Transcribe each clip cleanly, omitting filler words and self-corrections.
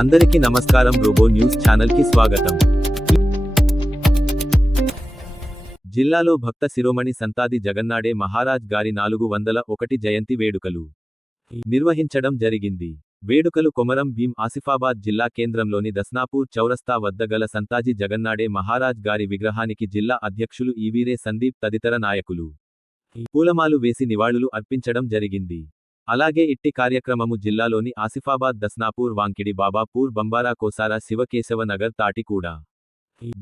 అందరికీ నమస్కారం. Robo news channel కి స్వాగతం. జిల్లాలో భక్త శిరోమణి సంతాది జగన్నాడే మహారాజ్ గారి 401 జయంతి వేడుకలు నిర్వహించడం జరిగింది. వేడుకలు కొమరం భీం ఆసిఫాబాద్ జిల్లా కేంద్రంలోని దస్నాపూర్ చౌరస్తా వద్ద గల సంతాజీ జగన్నాడే మహారాజ్ గారి విగ్రహానికి జిల్లా అధ్యక్షులు ఈవీరే సందీప్ తదితర నాయకులు పూలమాలు వేసి నివాళులు అర్పించడం జరిగింది. అలాగే ఇట్టి కార్యక్రమము జిల్లాలోని ఆసిఫాబాద్ దస్నాపూర్ వాంకిడి బాబాపూర్ బంబారా కోసారా శివకేశవ నగర్ తాటికూడ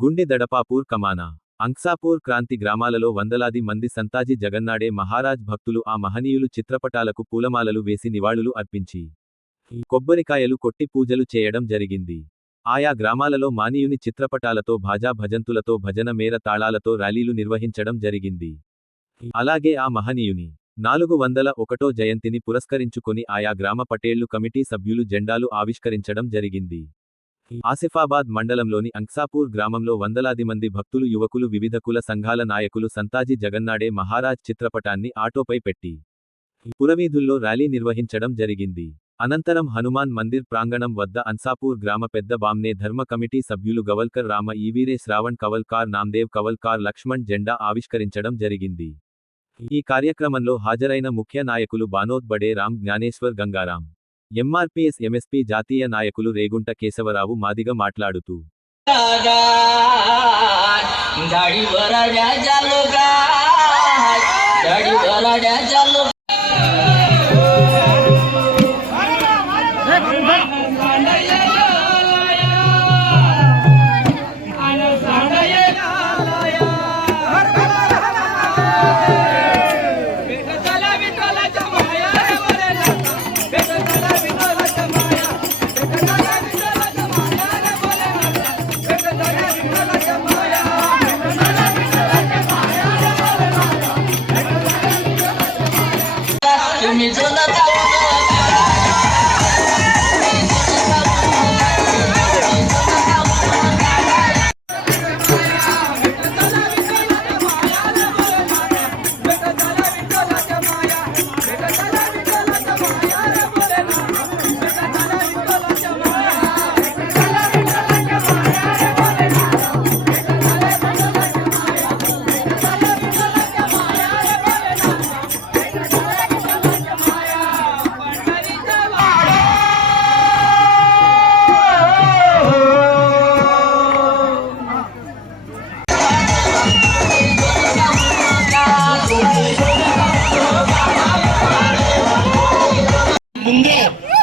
గుండె దడపాపూర్ కమానా అంక్సాపూర్ క్రాంతి గ్రామాలలో వందలాది మంది సంతాజీ జగన్నాడే మహారాజ్ భక్తులు ఆ మహనీయులు చిత్రపటాలకు పూలమాలలు వేసి నివాళులు అర్పించి కొబ్బరికాయలు కొట్టి పూజలు చేయడం జరిగింది. ఆయా గ్రామాలలో మానీయుని చిత్రపటాలతో భాజా భజంతులతో భజన మేర తాళాలతో ర్యాలీలు నిర్వహించడం జరిగింది. అలాగే ఆ మహనీయుని 401 జయంతిని పురస్కరించుకొని ఆయా గ్రామ పటేళ్లు కమిటీ సభ్యులు జెండాలు ఆవిష్కరించడం జరిగింది. ఆసిఫాబాద్ మండలంలోని అంక్సాపూర్ గ్రామంలో వందలాది మంది భక్తులు యువకులు వివిధ కుల సంఘాల నాయకులు సంతాజీ జగన్నాడే మహారాజ్ చిత్రపటాన్ని ఆటోపై పెట్టి పురవీధుల్లో ర్యాలీ నిర్వహించడం జరిగింది. అనంతరం హనుమాన్ మందిర్ ప్రాంగణం వద్ద అన్సాపూర్ గ్రామ పెద్ద బామ్నే ధర్మ కమిటీ సభ్యులు గవల్కర్ రామ ఈవీరే శ్రావణ్ కవల్కార్ నామ్దేవ్ కవల్కార్ లక్ష్మణ్ జెండా ఆవిష్కరించడం జరిగింది. ఈ కార్యక్రమంలో హాజరైన ముఖ్య నాయకులు బానోత్ బడే రామ్ జ్ఞానేశ్వర్ గంగారాం, ఎంఆర్పీఎస్ ఎంఎస్పీ జాతీయ నాయకులు రేగుంట కేశవరావు మాదిగ మాట్లాడుతూ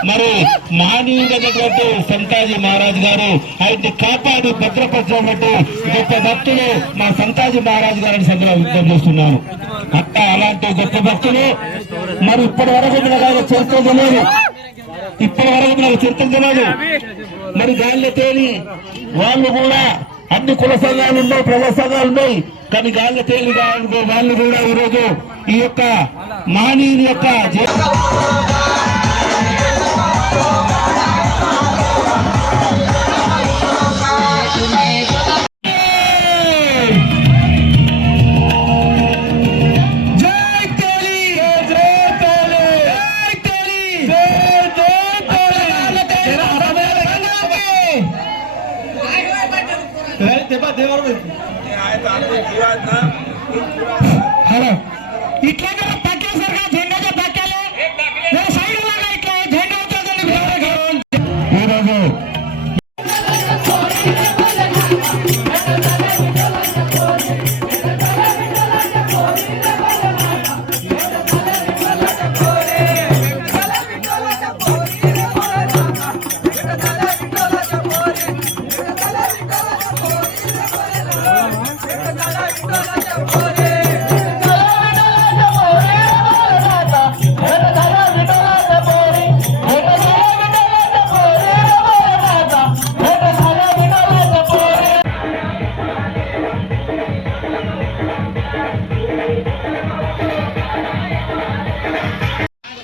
మరి మహనీయుడైనటువంటి సంతాజీ మహారాజ్ గారు అయితే కాపాడి భద్రపరిచినటువంటి గొప్ప భక్తులు మా సంతాజీ మహారాజ్ గారిని సందర్భంగా వ్యక్తం చేస్తున్నాను. అట్లా అలాంటి గొప్ప భక్తులు మరి ఇప్పటి వరకు చరిత్ర తెలియదు, మరి గాల్లో తేలి వాళ్ళు కూడా అన్ని కుల సంఘాలు ఉన్నాయి, ప్రజా సంఘాలు ఉన్నాయి, కానీ గాల్లో తేలి వాళ్ళు కూడా ఈరోజు ఈ యొక్క మహనీయుని యొక్క इतने पक्के सरकार झेंडा पक्के साइड लगा इतने झेंडा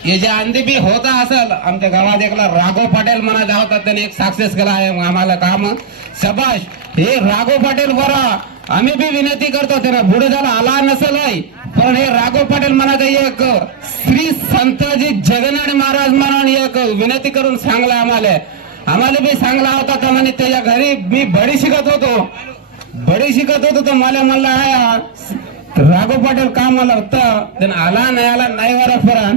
हे जे अंधी बी होता असेल आमच्या गावात एकला राघव पाटील म्हणा धावतात त्यांनी एक सक्सेस केला आहे आम्हाला काम शबाश. हे राघव पाटील बरा आम्ही बी विनंती करतो त्याला पुढे झाला आला नसेल पण हे राघव पाटील म्हणाचं एक श्री संताजी जगन्नाथ महाराज म्हणून एक विनंती करून सांगला आम्हाला. आम्हाला बी चांगला होता तर म्हणे त्याच्या घरी मी बडी शिकत होतो तर मला म्हणला राघव पाटील का मला होतं त्यानं आला नाही वारा फरान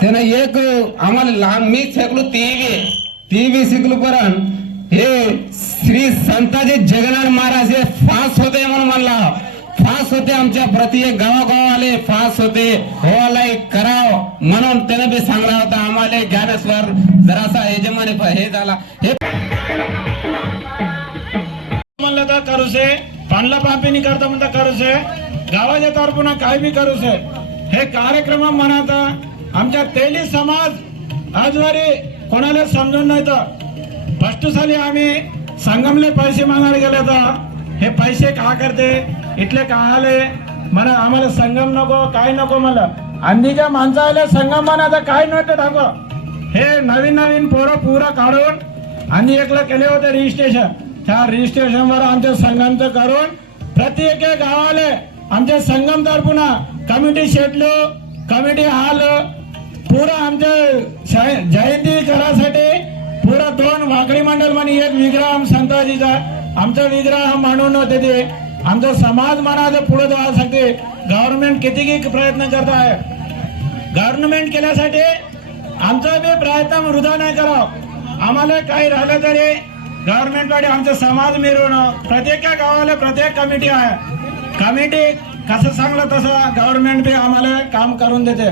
त्यानं एक आम्हाला लहान मी शिकलो ती बी शिकलो परण हे श्री संताजी जगन्नाथ महाराज हे फास होते म्हणून म्हणला फास होते आमच्या प्रत्येक गावागावाले फास होते होवाला कराव म्हणून त्यानं बी सांगला होता आम्हाला ज्ञानेश्वर जरासा यजमानी हे झाला हे म्हणलं तर करूसे पाणला पापीनी करता म्हणता करूसे गावाच्या तर्फून काय बी करूसे हे कार्यक्रम म्हणता आमच्या तेली समाज आजवारी कोणाला समजून नाही तर फर्स्ट साली आम्ही संगमले पैसे मागायला गेले तर हे पैसे का करते इथले का आले म्हणा आम्हाला संगम नको काय नको मला अंधीच्या माणसाला संगम म्हणायचं काय नव्हतं टाको हे नवीन पोरं पुरं काढून आणि एकला केले होते रजिस्ट्रेशन त्या रजिस्ट्रेशन वर आमच्या संघांचं करून प्रत्येक गावाले आमच्या संगम तर्फून कमिटी शेटलो कमिटी हाल पुरा आमच्या जयंती करासाठी पुरा 2 वाकडी मंडळ म्हणे एक विग्रह संताजीचा आमचा विग्रह मांडून होते ते आमचा समाज मनाचं पुढे जाण्यासाठी गव्हर्नमेंट किती प्रयत्न करत आहे गव्हर्नमेंट केल्यासाठी आमचा बी प्रयत्न वृधा नाही करावं आम्हाला काही राहिलं तरी गव्हर्नमेंट कडे आमचा समाज मिळवणं प्रत्येक गावाला प्रत्येक कमिटी आहे कमिटी कसं सांगलं तसं गव्हर्नमेंट बी आम्हाला काम करून देते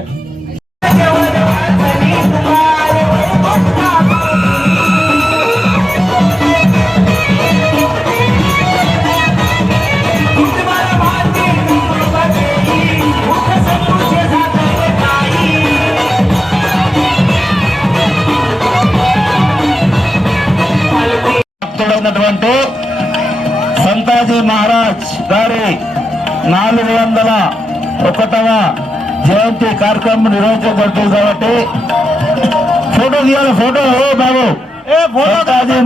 ఉన్నటువంటి సంతాజీ మహారాజ్ గారి 401వ జయంతి కార్యక్రమం నిర్వహించబడుతుంది కాబట్టి ఫోటో తీయాలి ఫోటో బాబు సంతాజీ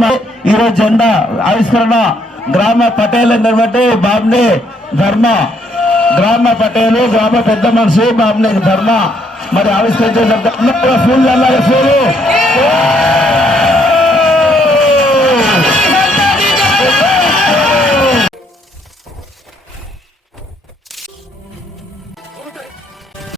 ఈరోజు జెండా ఆవిష్కరణ గ్రామ పటేల్ అయినటువంటి బాబ్నే ధర్మ గ్రామ పటేలు గ్రామ పెద్ద మనిషి బాబ్నే ధర్మ మరి ఆవిష్కరించే ఫుల్ అల్లాలి ఫుల్